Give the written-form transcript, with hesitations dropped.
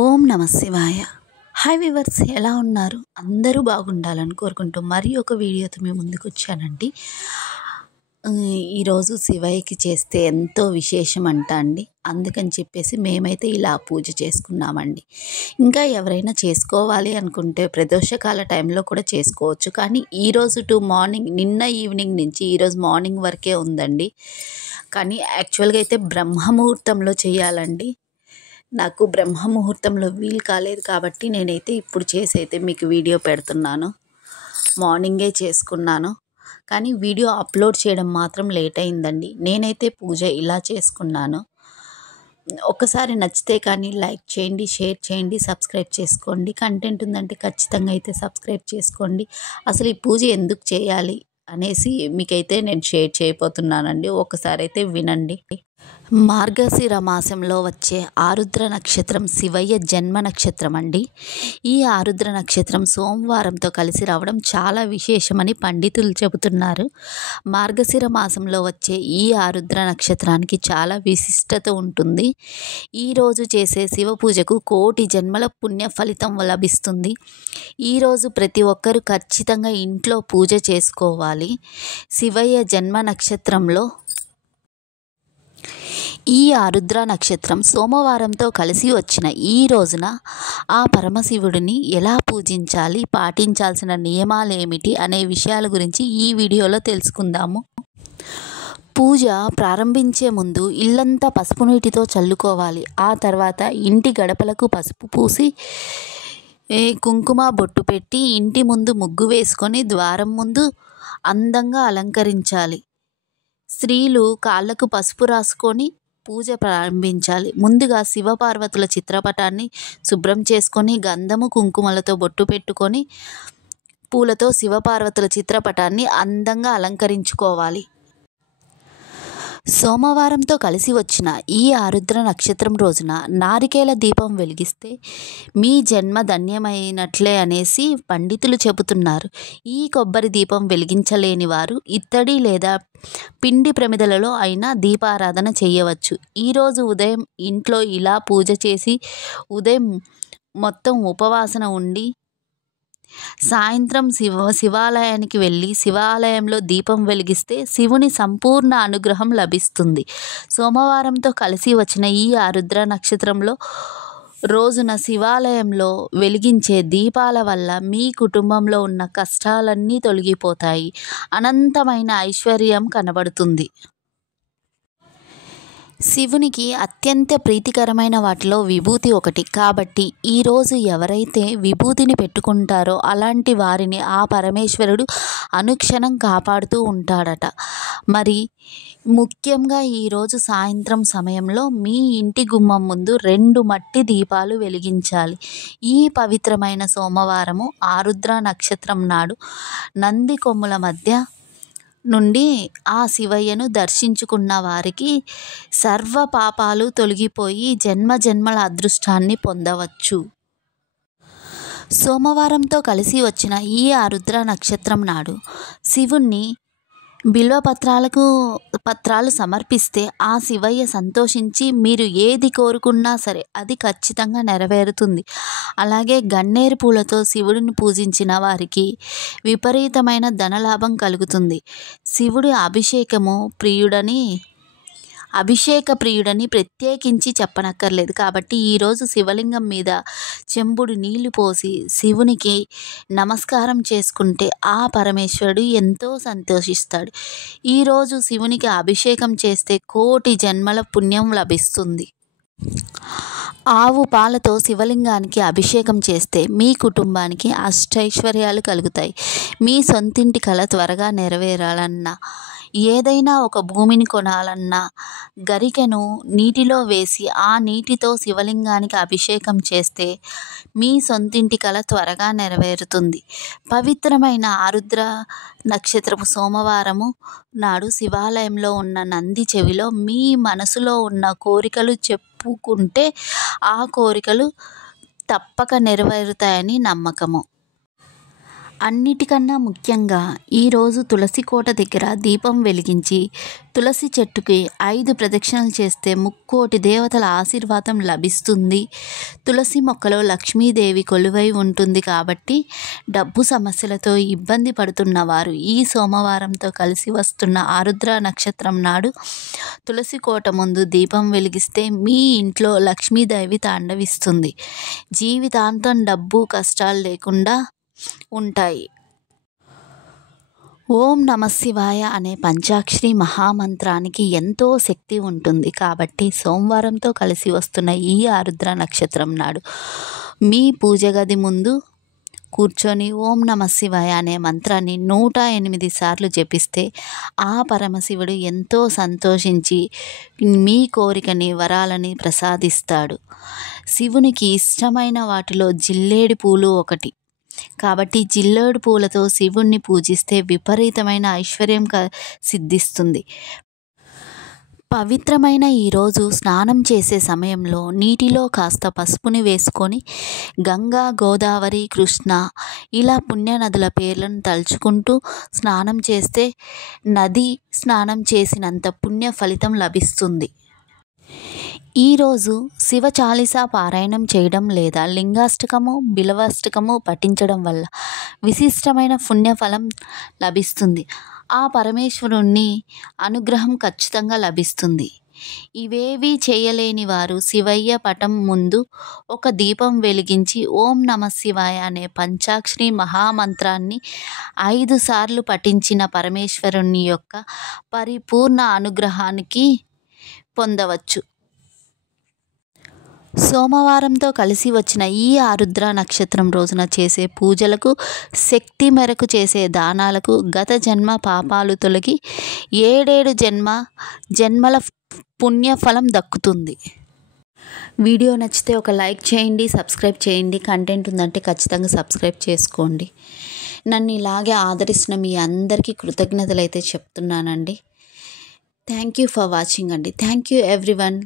ఓం నమ శివాయ. Hi viewers, ఎలా ఉన్నారు? అందరూ బాగుండాలని కోరుకుంటూ మరి ఒక వీడియోతో మీ ముందుకు వచ్చానండి. ఈరోజు శివయ్యకి చేస్తే ఎంతో విశేషం అండి. అందుకని చెప్పేసి మేమైతే ఇలా పూజ చేసుకున్నామండి. ఇంకా ఎవరైనా చేసుకోవాలి అనుకుంటే ప్రదోషకాల టైంలో కూడా చేసుకోవచ్చు. కానీ ఈరోజు నిన్న ఈవినింగ్ నుంచి ఈరోజు మార్నింగ్ వరకే ఉందండి. కానీ యాక్చువల్గా అయితే బ్రహ్మముహూర్తంలో చేయాలండి. నాకు బ్రహ్మముహూర్తంలో వీలు కాలేదు కాబట్టి నేనైతే ఇప్పుడు చేసైతే మీకు వీడియో పెడుతున్నాను. మార్నింగే చేసుకున్నాను, కానీ వీడియో అప్లోడ్ చేయడం మాత్రం లేట్ అయిందండి. నేనైతే పూజ ఇలా చేసుకున్నాను. ఒక్కసారి నచ్చితే కానీ లైక్ చేయండి, షేర్ చేయండి, సబ్స్క్రైబ్ చేసుకోండి. కంటెంట్ ఉందంటే ఖచ్చితంగా అయితే సబ్స్క్రైబ్ చేసుకోండి. అసలు ఈ పూజ ఎందుకు చేయాలి అనేసి మీకైతే నేను షేర్ చేయబోతున్నానండి. ఒకసారి అయితే వినండి. మార్గశిర మాసంలో వచ్చే ఆరుద్ర నక్షత్రం శివయ్య జన్మ నక్షత్రం అండి. ఈ ఆరుద్ర నక్షత్రం సోమవారంతో కలిసి రావడం చాలా విశేషమని పండితులు చెబుతున్నారు. మార్గశిర మాసంలో వచ్చే ఈ ఆరుద్ర నక్షత్రానికి చాలా విశిష్టత ఉంటుంది. ఈరోజు చేసే శివ పూజకు కోటి జన్మల పుణ్య ఫలితం లభిస్తుంది. ఈరోజు ప్రతి ఒక్కరూ ఖచ్చితంగా ఇంట్లో పూజ చేసుకోవాలి. శివయ్య జన్మ నక్షత్రంలో ఈ ఆరుద్ర నక్షత్రం సోమవారంతో కలిసి వచ్చిన ఈ రోజున ఆ పరమశివుడిని ఎలా పూజించాలి, పాటించాల్సిన నియమాలేమిటి అనే విషయాల గురించి ఈ వీడియోలో తెలుసుకుందాము. పూజ ప్రారంభించే ముందు ఇల్లంతా పసుపు నీటితో చల్లుకోవాలి. ఆ తర్వాత ఇంటి గడపలకు పసుపు పూసి కుంకుమ బొట్టు పెట్టి ఇంటి ముందు ముగ్గు వేసుకొని ద్వారం ముందు అందంగా అలంకరించాలి. స్త్రీలు కాళ్ళకు పసుపు రాసుకొని పూజ ప్రారంభించాలి. ముందుగా శివపార్వతుల చిత్రపటాన్ని శుభ్రం చేసుకొని గంధము కుంకుమలతో బొట్టు పెట్టుకొని పూలతో శివపార్వతుల చిత్రపటాన్ని అందంగా అలంకరించుకోవాలి. సోమవారంతో కలిసి వచ్చిన ఈ ఆరుద్ర నక్షత్రం రోజున నారికేల దీపం వెలిగిస్తే మీ జన్మ ధన్యమైనట్లే అనేసి పండితులు చెబుతున్నారు. ఈ కొబ్బరి దీపం వెలిగించలేని వారు ఇత్తడి లేదా పిండి ప్రమిదలలో అయినా దీపారాధన చేయవచ్చు. ఈరోజు ఉదయం ఇంట్లో ఇలా పూజ చేసి ఉదయం మొత్తం ఉపవాసన ఉండి సాయంత్రం శివాలయానికి వెళ్ళి శివాలయంలో దీపం వెలిగిస్తే శివుని సంపూర్ణ అనుగ్రహం లభిస్తుంది. సోమవారంతో కలిసి వచ్చిన ఈ ఆరుద్ర నక్షత్రంలో రోజున శివాలయంలో వెలిగించే దీపాల వల్ల మీ కుటుంబంలో ఉన్న కష్టాలన్నీ తొలగిపోతాయి. అనంతమైన ఐశ్వర్యం కనబడుతుంది. శివునికి అత్యంత ప్రీతికరమైన వాటిలో విభూతి ఒకటి. కాబట్టి ఈరోజు ఎవరైతే విభూతిని పెట్టుకుంటారో అలాంటి వారిని ఆ పరమేశ్వరుడు అనుక్షణం కాపాడుతూ ఉంటాడట. మరి ముఖ్యంగా ఈరోజు సాయంత్రం సమయంలో మీ ఇంటి గుమ్మం ముందు 2 మట్టి దీపాలు వెలిగించాలి. ఈ పవిత్రమైన సోమవారము ఆరుద్ర నక్షత్రం నాడు నంది కొమ్ముల మధ్య నుండి ఆ శివయ్యను దర్శించుకున్న వారికి సర్వ పాపాలు తొలగిపోయి జన్మజన్మల అదృష్టాన్ని పొందవచ్చు. సోమవారంతో కలిసి వచ్చిన ఈ ఆరుద్ర నక్షత్రం నాడు శివుణ్ణి పత్రాలు సమర్పిస్తే ఆ శివయ్య సంతోషించి మీరు ఏది కోరుకున్నా సరే అది ఖచ్చితంగా నెరవేరుతుంది. అలాగే గన్నేరు పూలతో శివుడిని పూజించిన వారికి విపరీతమైన ధనలాభం కలుగుతుంది. శివుడి అభిషేక ప్రియుడని ప్రత్యేకించి చెప్పనక్కర్లేదు. కాబట్టి ఈరోజు శివలింగం మీద చెంబుడు నీళ్లు పోసి శివునికి నమస్కారం చేసుకుంటే ఆ పరమేశ్వరుడు ఎంతో సంతోషిస్తాడు. ఈరోజు శివునికి అభిషేకం చేస్తే కోటి జన్మల పుణ్యం లభిస్తుంది. ఆవు పాలతో శివలింగానికి అభిషేకం చేస్తే మీ కుటుంబానికి అష్టైశ్వర్యాలు కలుగుతాయి. మీ సొంతింటి కల త్వరగా నెరవేరాలన్నా, ఏదైనా ఒక భూమిని కొనాలన్నా గరికెను నీటిలో వేసి ఆ నీటితో శివలింగానికి అభిషేకం చేస్తే మీ సొంతింటి కల త్వరగా నెరవేరుతుంది. పవిత్రమైన ఆరుద్ర నక్షత్రపు సోమవారము నాడు శివాలయంలో ఉన్న నంది చెవిలో మీ మనసులో ఉన్న కోరికలు చెప్పుకుంటే ఆ కోరికలు తప్పక నెరవేరుతాయని నమ్మకము. అన్నిటికన్నా ముఖ్యంగా ఈరోజు తులసి కోట దగ్గర దీపం వెలిగించి తులసి చెట్టుకి 5 ప్రదక్షిణలు చేస్తే ముక్కోటి దేవతల ఆశీర్వాదం లభిస్తుంది. తులసి మొక్కలో లక్ష్మీదేవి కొలువై ఉంటుంది కాబట్టి డబ్బు సమస్యలతో ఇబ్బంది పడుతున్న వారు ఈ సోమవారంతో కలిసి వస్తున్న ఆరుద్ర నక్షత్రం నాడు తులసి కోట ముందు దీపం వెలిగిస్తే మీ ఇంట్లో లక్ష్మీదేవి తాండవిస్తుంది. జీవితాంతం డబ్బు కష్టాలు లేకుండా ఉంటాయి. ఓం నమ శివాయ అనే పంచాక్షరి మహామంత్రానికి ఎంతో శక్తి ఉంటుంది కాబట్టి సోమవారంతో కలిసి వస్తున్న ఈ ఆరుద్ర నక్షత్రం నాడు మీ పూజ గది ముందు కూర్చొని ఓం నమ శివాయ అనే మంత్రాన్ని 108 సార్లు జపిస్తే ఆ పరమశివుడు ఎంతో సంతోషించి మీ కోరికని వరాలని ప్రసాదిస్తాడు. శివునికి ఇష్టమైన వాటిలో జిల్లేడు పూలు ఒకటి కాబట్టి జిల్లేడు పూలతో శివుణ్ణి పూజిస్తే విపరీతమైన ఐశ్వర్యం సిద్ధిస్తుంది. పవిత్రమైన ఈరోజు స్నానం చేసే సమయంలో నీటిలో కాస్త పసుపుని వేసుకొని గంగా, గోదావరి, కృష్ణ ఇలా పుణ్యనదుల పేర్లను తలుచుకుంటూ స్నానం చేస్తే నది స్నానం చేసినంత పుణ్య ఫలితం లభిస్తుంది. ఈరోజు శివ చాలీసా పారాయణం చేయడం లేదా లింగాష్టకము, బిలవాష్టకము పఠించడం వల్ల విశిష్టమైన పుణ్యఫలం లభిస్తుంది. ఆ పరమేశ్వరుణ్ణి అనుగ్రహం ఖచ్చితంగా లభిస్తుంది. ఇవేవీ చేయలేని వారు శివయ్య పటం ముందు ఒక దీపం వెలిగించి ఓం నమ శివాయ అనే పంచాక్షరి మహామంత్రాన్ని 5 సార్లు పఠించిన పరమేశ్వరుని యొక్క పరిపూర్ణ అనుగ్రహానికి పొందవచ్చు. సోమవారంతో కలిసి వచ్చిన ఈ ఆరుద్ర నక్షత్రం రోజున చేసే పూజలకు, శక్తి మేరకు చేసే దానాలకు గత జన్మ పాపాలు తొలగి 7 జన్మల పుణ్యఫలం దక్కుతుంది. వీడియో నచ్చితే ఒక లైక్ చేయండి, సబ్స్క్రైబ్ చేయండి. కంటెంట్ ఉందంటే ఖచ్చితంగా సబ్స్క్రైబ్ చేసుకోండి. నన్ను ఇలాగే ఆదరిస్తున్న మీ అందరికీ కృతజ్ఞతలు అయితే చెప్తున్నానండి. థ్యాంక్ యూ ఫర్ వాచింగ్ అండి. Thank you everyone.